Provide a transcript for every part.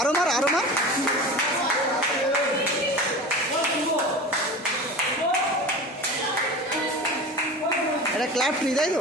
আরো মার আরো মার। এটা ক্ল্যাপ ফ্রি তাই তো?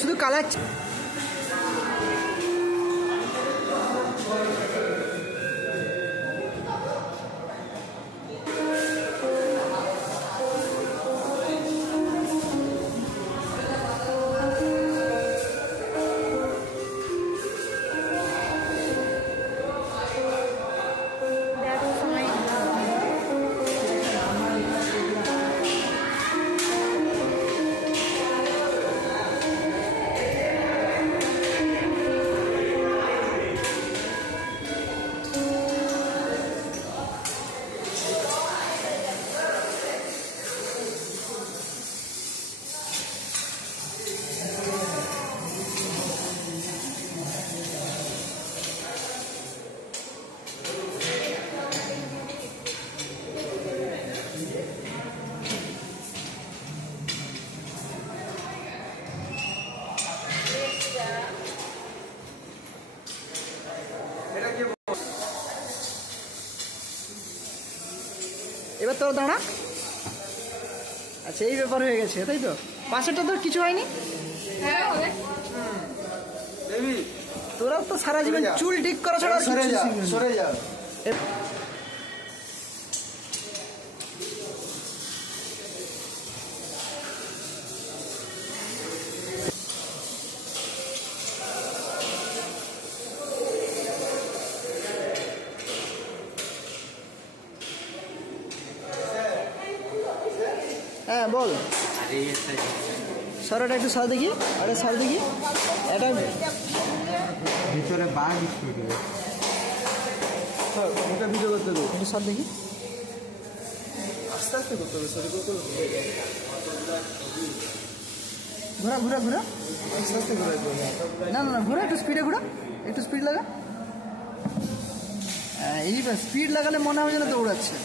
শুধু কালার এবার তোর দাঁড়া। আচ্ছা এই ব্যাপার হয়ে গেছে তাই তো? পাশেরটা তোর কিছু হয়নি? তোরা তো সারা জীবন চুল ঠিক করা ছাড়া সরে যা। হ্যাঁ বল। সরটা একটু সর দেখি, আরে সর দেখি। এটা ভিতরে বাঘ এটা ভিডিও করতে দেবো, একটু সর দেখি। আস্তে আস্তে করতে হবে, সরি করতে হবে। ঘোরা ঘোরা ঘোরা, আস্তে আস্তে ঘোরা। না না না ঘোরা, একটু স্পিডে ঘোরা, একটু স্পিড লাগা। এইবার স্পিড লাগালে মনে হবে যেন দৌড়াচ্ছে।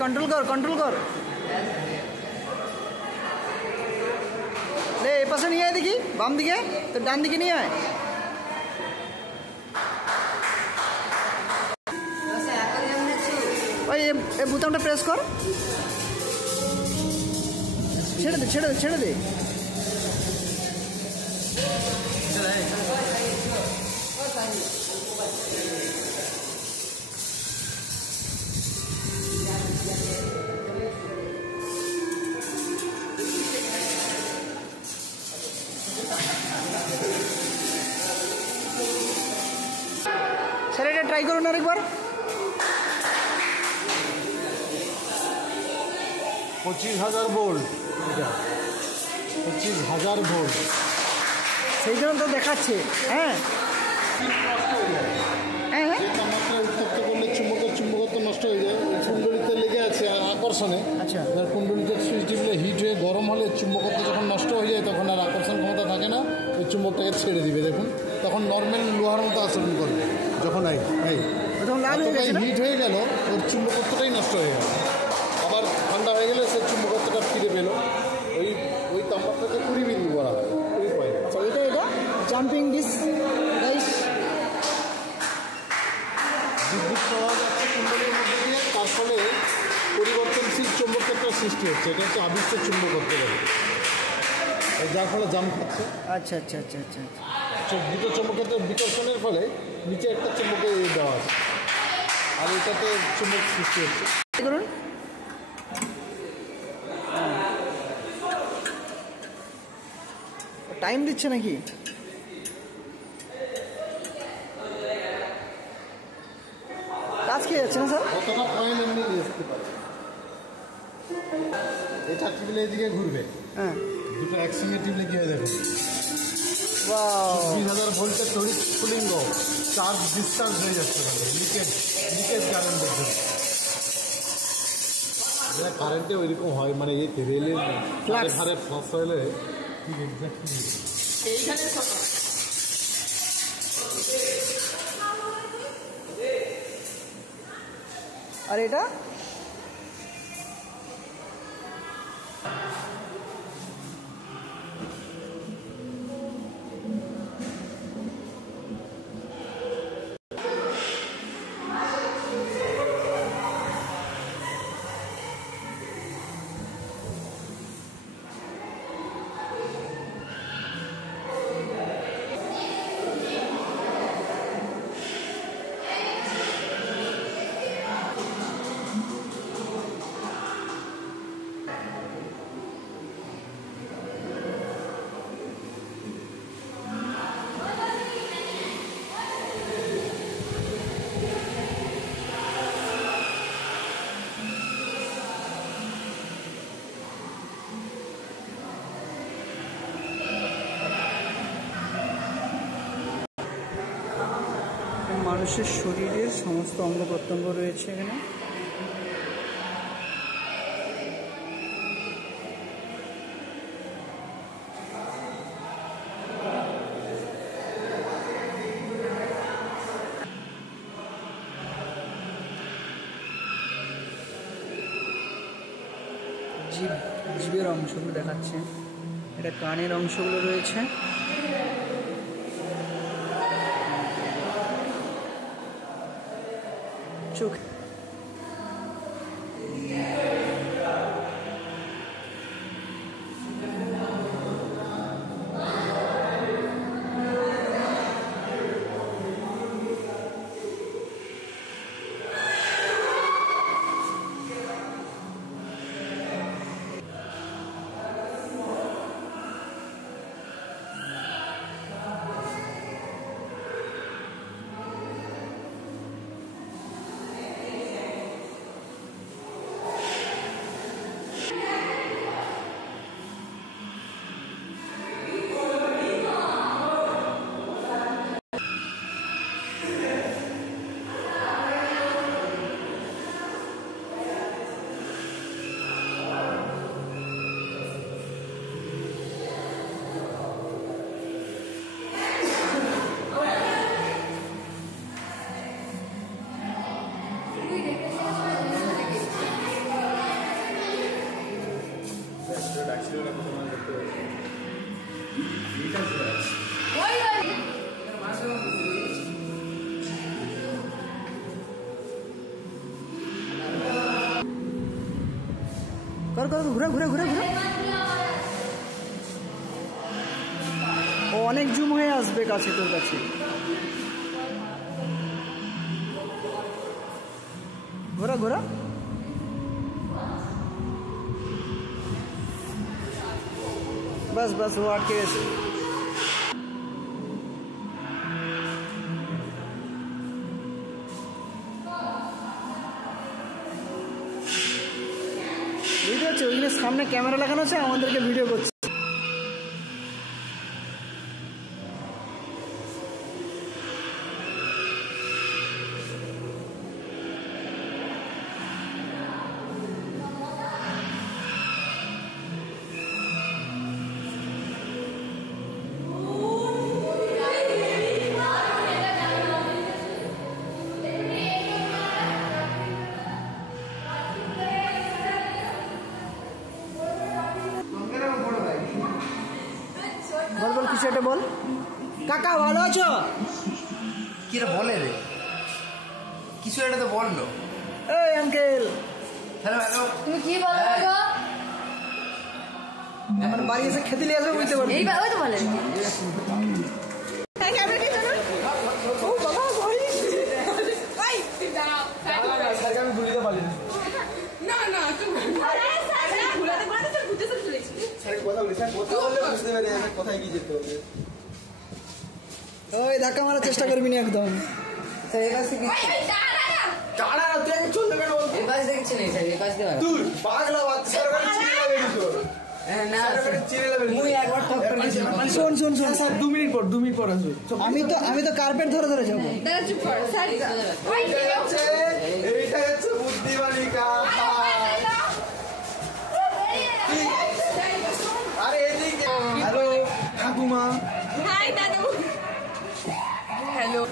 कंट्रोल कर ले ए पासे नहीं आए देखी बाम दिखे तो डान दिखे नहीं आए ओए ये बुतामটা प्रेस कर छेड़ दे सर এটা ট্রাই করুন আরেকবার 25,000 ভোল্ট এটা 25,000 ভোল্ট সেই জন্য তো দেখাচ্ছে হ্যাঁ হ্যাঁ তাপমাত্রা উত্তপ্ত করলে চুম্বকত্ব নষ্ট হয়ে যায় কুণ্ডলিতে লেগে আছে আকর্ষণে আচ্ছা এবার কুণ্ডলিতে সুইচ টিপলে হিট হয়ে গরম হলে চুম্বকত্ব যখন নষ্ট হয়ে যায় তখন আর আকর্ষণ ক্ষমতা থাকে না ওই চুম্বকটাকে ছেড়ে দিবে দেখুন তখন নর্মাল লোহার মতো আচরণ করবে যখন হিট হয়ে গেল ওর চুম্বকত্বটাই নষ্ট হয়ে গেল আবার ঠান্ডা হয়ে গেলে সে চুম্বকত্বটা ফিরে পেলো ওই তাপমাত্রাকে কুড়িবিন্দু বলা হয় আচ্ছা এটা জাম্পিং ডিস গাইস বিদ্যুৎ প্রবাহ যাচ্ছে কুণ্ডলীর মধ্যে দিয়ে তার ফলে পরিবর্তনশীল চুম্বকত্বের সৃষ্টি হচ্ছে এটা হচ্ছে আবিষ্ট চুম্বকত্ব বলে যার ফলে জাম খাচ্ছে আচ্ছা দুটো চুম্বকত্বের বিকর্ষণের ফলে নিচে একটা চুম্বকে দেওয়া আছে আর এটাতে চুম্বক সৃষ্টি হচ্ছে করুন টাইম দিচ্ছে নাকি কাজ খেয়ে যাচ্ছে না স্যার কতটা পয়েন্ট এমনি আসতে পারে এটা টিপলে এদিকে ঘুরবে হ্যাঁ দুটো একসঙ্গে টিপলে কি হয় দেখুন 20,000 ভোল্টের তড়িৎ স্ফুলিঙ্গ চার্জ ডিসচার্জ হয়ে যাচ্ছে লিকেজ কারেন্টের জন্য যেটা কারেন্টে ওইরকম হয় মানে এই রেলের ধারে ফ্লাস হলে ঠিক এক্স্যাক্টলি আর এটা মানুষের শরীরের সমস্ত অঙ্গ প্রত্যঙ্গ রয়েছে এখানে জীবের অংশগুলো দেখাচ্ছে এটা কানের অংশগুলো রয়েছে চোখ কর কর ঘুরে ঘুরে ঘুরে ঘুরে ও অনেক জুম হয়ে আসবে কাছে তোর কাছে ঘোরা ঘোরা बस बस वो अटके गए বুঝতে পারছো ওইখানে সামনে ক্যামেরা লাগানো আছে আমাদেরকে ভিডিও করছে বল বল কিছু একটা বল কাকা ভালো আছো কি রে বলে রে কিছু একটা তো বললো এই আঙ্কেল হ্যালো হ্যালো তুমি কি বলো গো আমার বাড়ি এসে খেতে নিয়ে আসবে বুঝতে পারবি এই ওই তো বলে ও বাবা ভাই ভাই দাও স্যারকে আমি ভুলিতে পারি না না তুমি আরে স্যার ভুলাতে ভুলাতে তো বুঝতে চলেছি স্যার কথা বলি স্যার কথা বললে বুঝতে পারি আমি কোথায় কি যেতে হবে ওই ধাক্কা মারার চেষ্টা করবি না একদম স্যার এই কাজ থেকে টাড়া তুই আগে চল দেবে এই কাজ দেখছি না স্যার এই কাজ দেওয়া তুই পাগলা বাচ্চা স্যার করে চিনি লাগবে তোর না চিনি লাগবে মুই একবার টপ করে দিয়েছিলাম শোন শোন শোন স্যার 2 মিনিট পর আসবে আমি তো কার্পেট ধরে ধরে যাবো দাদা চুপ কর স্যার ওই এইটা হচ্ছে বুদ্ধিমানিকা আরে এদিকে হ্যালো ঠাকুমা হাই দাদু হ্যালো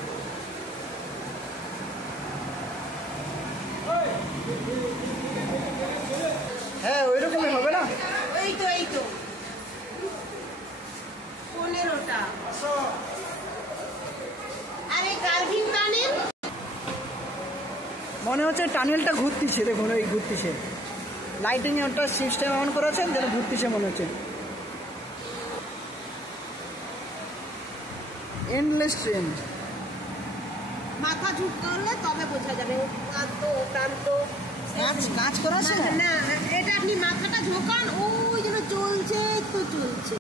হ্যাঁ ওই রকমই হবে না এই তো 15টা আরে কার্ভিং টানেল মনে হচ্ছে টানেলটা ঘুরতিছে দেখুন ওই ঘুরতিছে লাইটিং একটা সিস্টেম অন করা আছে যেটা ঘুরতিছে মনে হচ্ছে এন্ডলেস ট্রেন মাথা ঝুঁক করলে তবে বোঝা যাবে প্রান্ত কাজ করা আছে না এটা আপনি মাথাটা ঝোকান ও